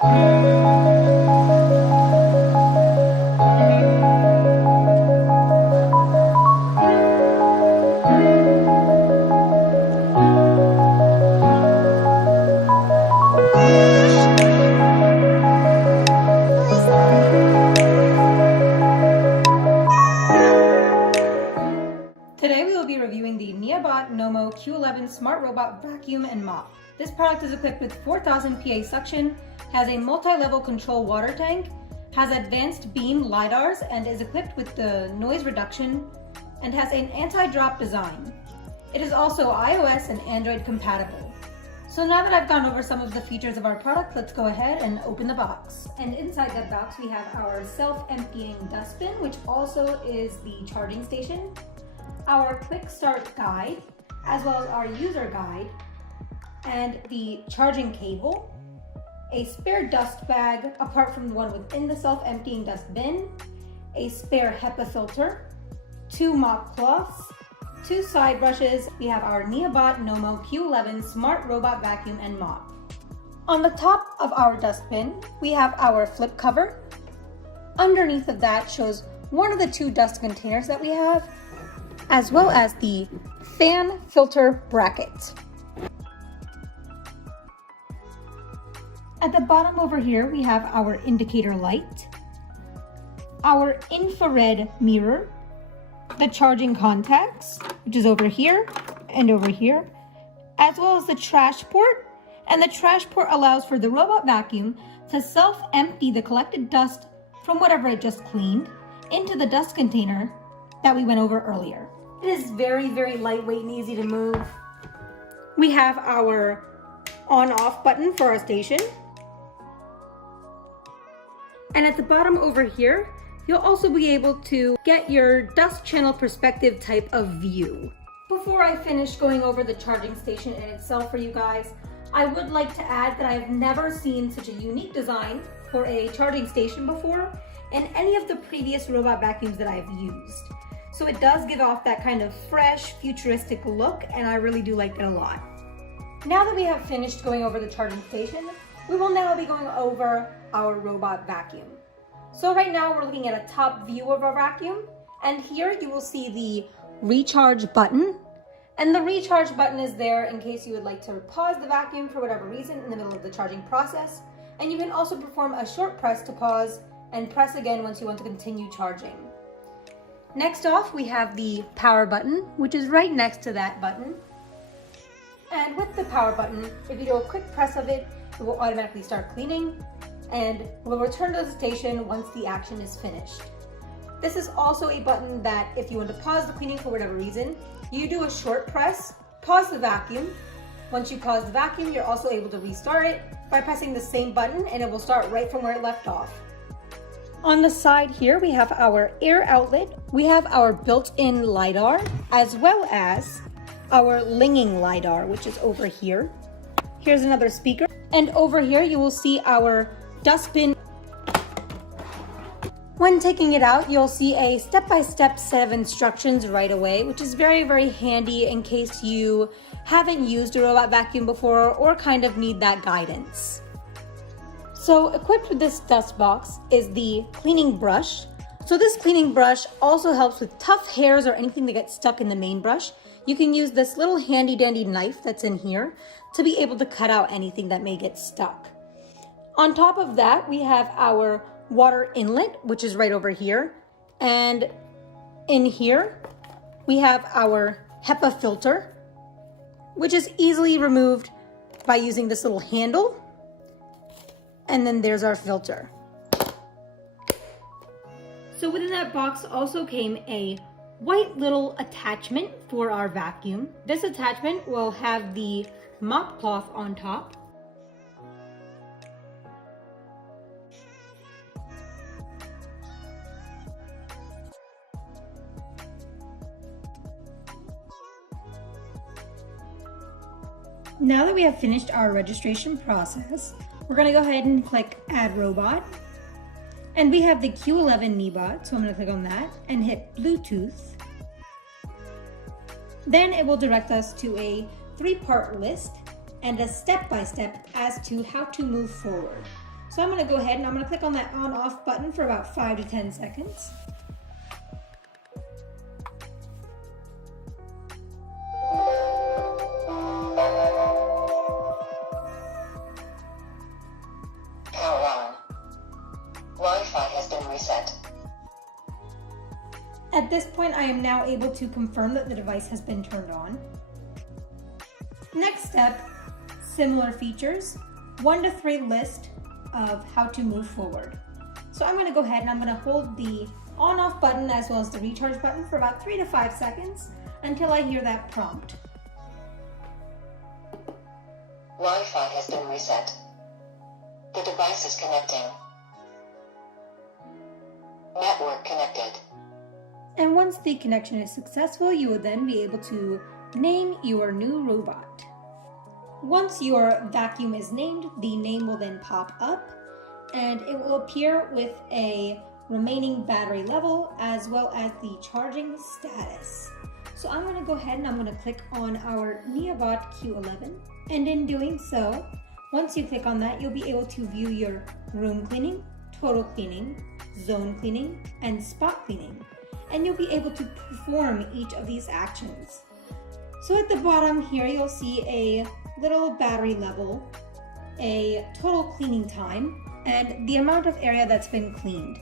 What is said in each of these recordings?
Today we will be reviewing the Neabot Nomo Q11 Smart Robot Vacuum and Mop. This product is equipped with 4000 PA suction, has a multi-level control water tank, has advanced beam LiDARs, and is equipped with the noise reduction, and has an anti-drop design. It is also iOS and Android compatible. So now that I've gone over some of the features of our product, let's go ahead and open the box. And inside that box we have our self-emptying dustbin, which also is the charging station, our quick start guide, as well as our user guide, and the charging cable, a spare dust bag apart from the one within the self-emptying dustbin, a spare HEPA filter, 2 mop cloths, 2 side brushes. We have our Neabot Nomo Q11 Smart Robot Vacuum and Mop. On the top of our dustbin, we have our flip cover. Underneath of that shows one of the 2 dust containers that we have, as well as the fan filter bracket. At the bottom over here, we have our indicator light, our infrared mirror, the charging contacts, which is over here and over here, as well as the trash port. And the trash port allows for the robot vacuum to self-empty the collected dust from whatever it just cleaned into the dust container that we went over earlier. It is very, very lightweight and easy to move. We have our on-off button for our station. And at the bottom over here, you'll also be able to get your dust channel perspective type of view. Before I finish going over the charging station in itself for you guys, I would like to add that I've never seen such a unique design for a charging station before in any of the previous robot vacuums that I've used. So it does give off that kind of fresh, futuristic look, and I really do like it a lot. Now that we have finished going over the charging station, we will now be going over our robot vacuum. So right now we're looking at a top view of our vacuum, and here you will see the recharge button. And the recharge button is there in case you would like to pause the vacuum for whatever reason in the middle of the charging process. And you can also perform a short press to pause and press again once you want to continue charging. Next off, we have the power button, which is right next to that button. And with the power button, if you do a quick press of it, it will automatically start cleaning and will return to the station once the action is finished. This is also a button that if you want to pause the cleaning for whatever reason, you do a short press, pause the vacuum. Once you pause the vacuum, you're also able to restart it by pressing the same button, and it will start right from where it left off. On the side here, we have our air outlet. We have our built-in LiDAR, as well as our linging LiDAR, which is over here. Here's another speaker. And over here, you will see our dustbin. When taking it out, you'll see a step-by-step set of instructions right away, which is very, very handy in case you haven't used a robot vacuum before or kind of need that guidance. So equipped with this dust box is the cleaning brush. So this cleaning brush also helps with tough hairs or anything that gets stuck in the main brush. You can use this little handy dandy knife that's in here to be able to cut out anything that may get stuck. On top of that, we have our water inlet, which is right over here. And in here, we have our HEPA filter, which is easily removed by using this little handle. And then there's our filter. So within that box also came a white little attachment for our vacuum. This attachment will have the mop cloth on top. Now that we have finished our registration process, we're going to go ahead and click Add Robot. And we have the Q11 Neabot, so I'm going to click on that and hit Bluetooth. Then it will direct us to a 3-part list and a step-by-step as to how to move forward. So I'm going to go ahead and I'm going to click on that on-off button for about 5 to 10 seconds. Power on. Wi-Fi has been reset. At this point, I am now able to confirm that the device has been turned on. Next step, similar features, 1 to 3 list of how to move forward. So I'm going to go ahead and I'm going to hold the on-off button as well as the recharge button for about 3 to 5 seconds until I hear that prompt. Wi-Fi has been reset. The device is connecting. Network connected. And once the connection is successful, you will then be able to name your new robot. Once your vacuum is named, the name will then pop up and it will appear with a remaining battery level as well as the charging status. So I'm going to go ahead and I'm going to click on our Neabot Q11, and in doing so, once you click on that, you'll be able to view your room cleaning, total cleaning, zone cleaning, and spot cleaning, and you'll be able to perform each of these actions. So at the bottom here, you'll see a little battery level, a total cleaning time, and the amount of area that's been cleaned.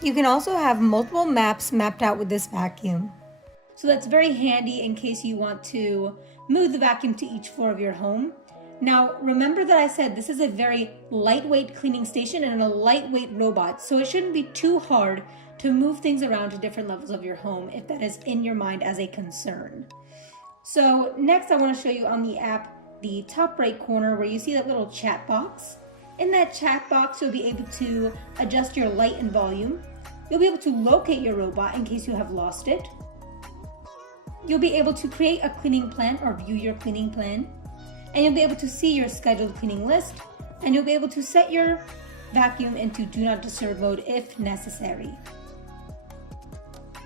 You can also have multiple maps mapped out with this vacuum. So that's very handy in case you want to move the vacuum to each floor of your home. Now, remember that I said this is a very lightweight cleaning station and a lightweight robot, so it shouldn't be too hard to move things around to different levels of your home if that is in your mind as a concern. So next I want to show you on the app the top right corner where you see that little chat box. In that chat box, you'll be able to adjust your light and volume. You'll be able to locate your robot in case you have lost it. You'll be able to create a cleaning plan or view your cleaning plan. And you'll be able to see your scheduled cleaning list. And you'll be able to set your vacuum into do not disturb mode if necessary.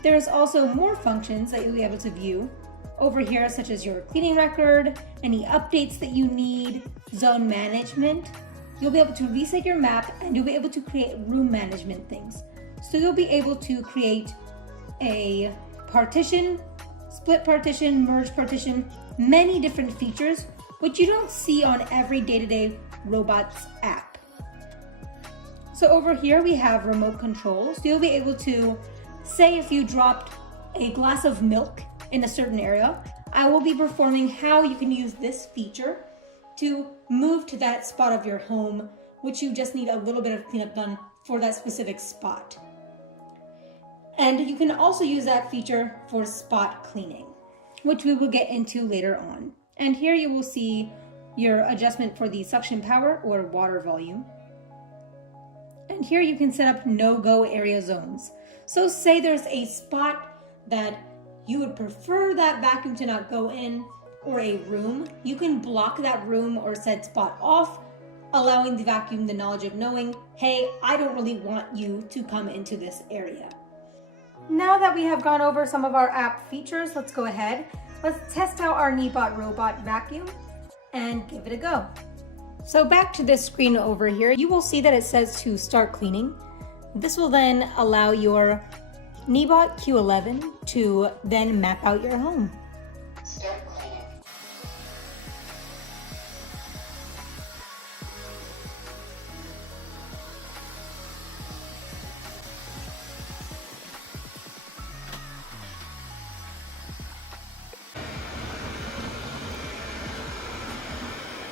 There's also more functions that you'll be able to view over here, such as your cleaning record, any updates that you need, zone management. You'll be able to reset your map and you'll be able to create room management things. So you'll be able to create a partition, split partition, merge partition, many different features, which you don't see on every day-to-day robots app. So over here we have remote control. So you'll be able to say if you dropped a glass of milk in a certain area, I will be performing how you can use this feature to move to that spot of your home, which you just need a little bit of cleanup done for that specific spot. And you can also use that feature for spot cleaning, which we will get into later on. And here you will see your adjustment for the suction power or water volume. And here you can set up no-go area zones. So say there's a spot that you would prefer that vacuum to not go in, or a room, you can block that room or said spot off, allowing the vacuum the knowledge of knowing, hey, I don't really want you to come into this area. Now that we have gone over some of our app features, let's go ahead. Let's test out our Neabot robot vacuum and give it a go. So back to this screen over here, you will see that it says to start cleaning. This will then allow your Neabot Q11 to then map out your home. Start cleaning.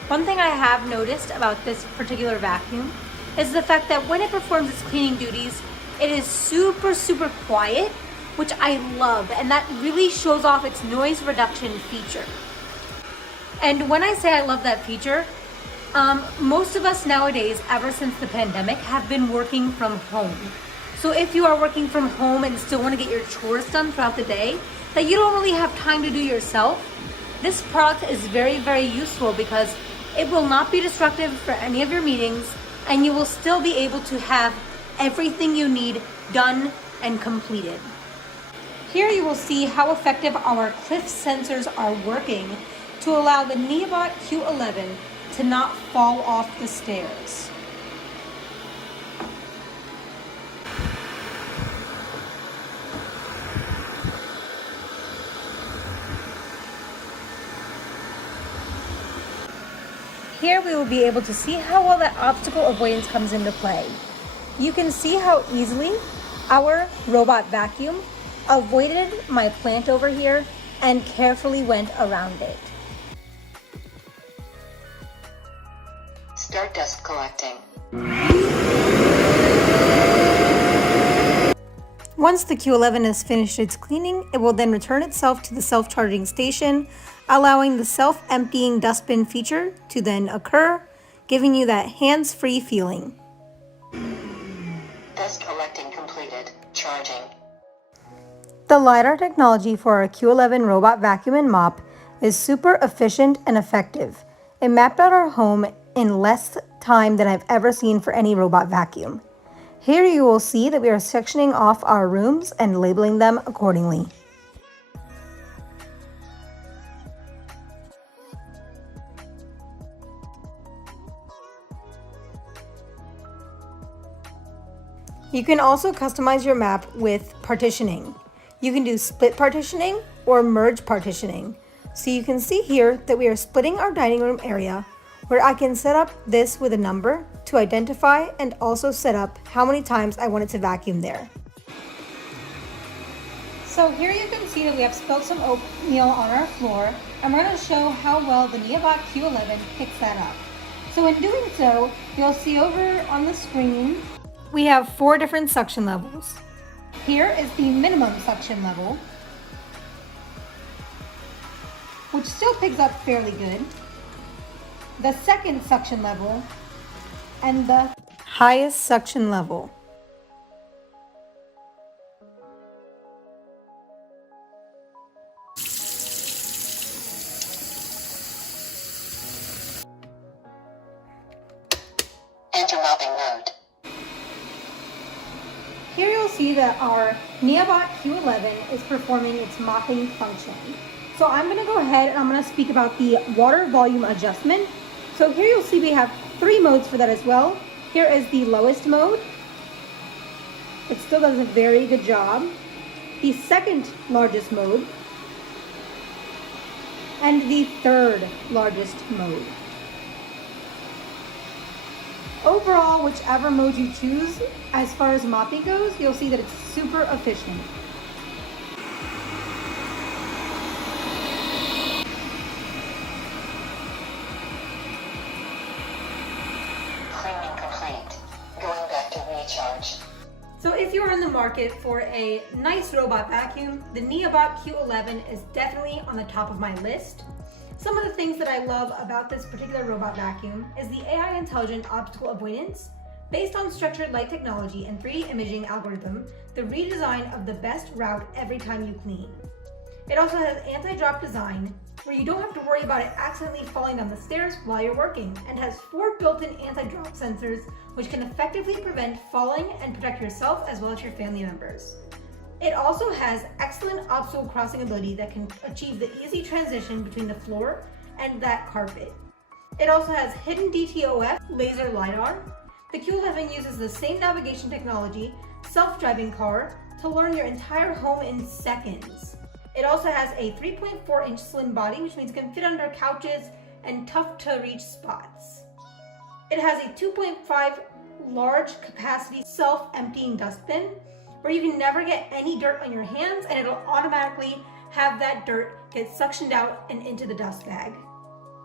One thing I have noticed about this particular vacuum is the fact that when it performs its cleaning duties, it is super quiet, which I love, and that really shows off its noise reduction feature. And when I say I love that feature, most of us nowadays, ever since the pandemic, have been working from home. So if you are working from home and still want to get your chores done throughout the day that you don't really have time to do yourself, this product is very useful because it will not be disruptive for any of your meetings, and you will still be able to have everything you need done and completed. Here you will see how effective our cliff sensors are working to allow the Neabot Q11 to not fall off the stairs. Here we will be able to see how well that obstacle avoidance comes into play. You can see how easily our robot vacuum avoided my plant over here and carefully went around it. Start dust collecting. Once the Q11 has finished its cleaning, it will then return itself to the self-charging station, allowing the self-emptying dustbin feature to then occur, giving you that hands-free feeling. Dust collecting completed. Charging. The LiDAR technology for our Q11 robot vacuum and mop is super efficient and effective. It mapped out our home in less time than I've ever seen for any robot vacuum. Here you will see that we are sectioning off our rooms and labeling them accordingly. You can also customize your map with partitioning. You can do split partitioning or merge partitioning. So you can see here that we are splitting our dining room area, where I can set up this with a number to identify and also set up how many times I want it to vacuum there. So here you can see that we have spilled some oatmeal on our floor, and we're going to show how well the Neabot Q11 picks that up. So in doing so, you'll see over on the screen, we have 4 different suction levels. Here is the minimum suction level, which still picks up fairly good. The second suction level, and the highest suction level. Enter mopping mode. Here you'll see that our Neabot Q11 is performing its mopping function. So I'm going to go ahead and I'm going to speak about the water volume adjustment. So here you'll see we have 3 modes for that as well. Here is the lowest mode. It still does a very good job. The second largest mode. And the third largest mode. Overall, whichever mode you choose, as far as mopping goes, you'll see that it's super efficient. Cleaning complete. Going back to recharge. So if you're in the market for a nice robot vacuum, the Neabot Q11 is definitely on the top of my list. Some of the things that I love about this particular robot vacuum is the AI Intelligent Obstacle Avoidance. Based on structured light technology and 3D imaging algorithm, the redesign of the best route every time you clean. It also has anti-drop design, where you don't have to worry about it accidentally falling down the stairs while you're working, and has 4 built-in anti-drop sensors, which can effectively prevent falling and protect yourself as well as your family members. It also has excellent obstacle crossing ability that can achieve the easy transition between the floor and that carpet. It also has hidden DTOF laser LiDAR. The Q11 uses the same navigation technology, self-driving car, to learn your entire home in seconds. It also has a 3.4-inch slim body, which means it can fit under couches and tough-to-reach spots. It has a 2.5 large capacity self-emptying dustbin, where you can never get any dirt on your hands, and it'll automatically have that dirt get suctioned out and into the dust bag.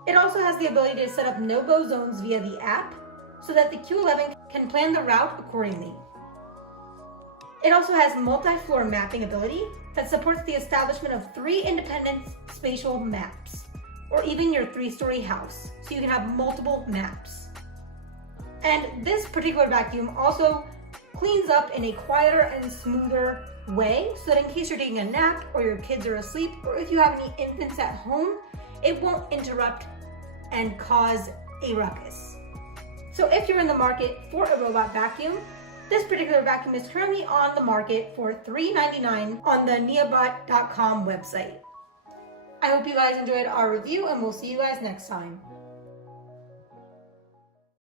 It also has the ability to set up no-go zones via the app, so that the Q11 can plan the route accordingly. It also has multi-floor mapping ability that supports the establishment of 3 independent spatial maps, or even your 3-story house, so you can have multiple maps. And this particular vacuum also cleans up in a quieter and smoother way, so that in case you're taking a nap or your kids are asleep, or if you have any infants at home, it won't interrupt and cause a ruckus. So if you're in the market for a robot vacuum, this particular vacuum is currently on the market for $3.99 on the neabot.com website. I hope you guys enjoyed our review, and we'll see you guys next time.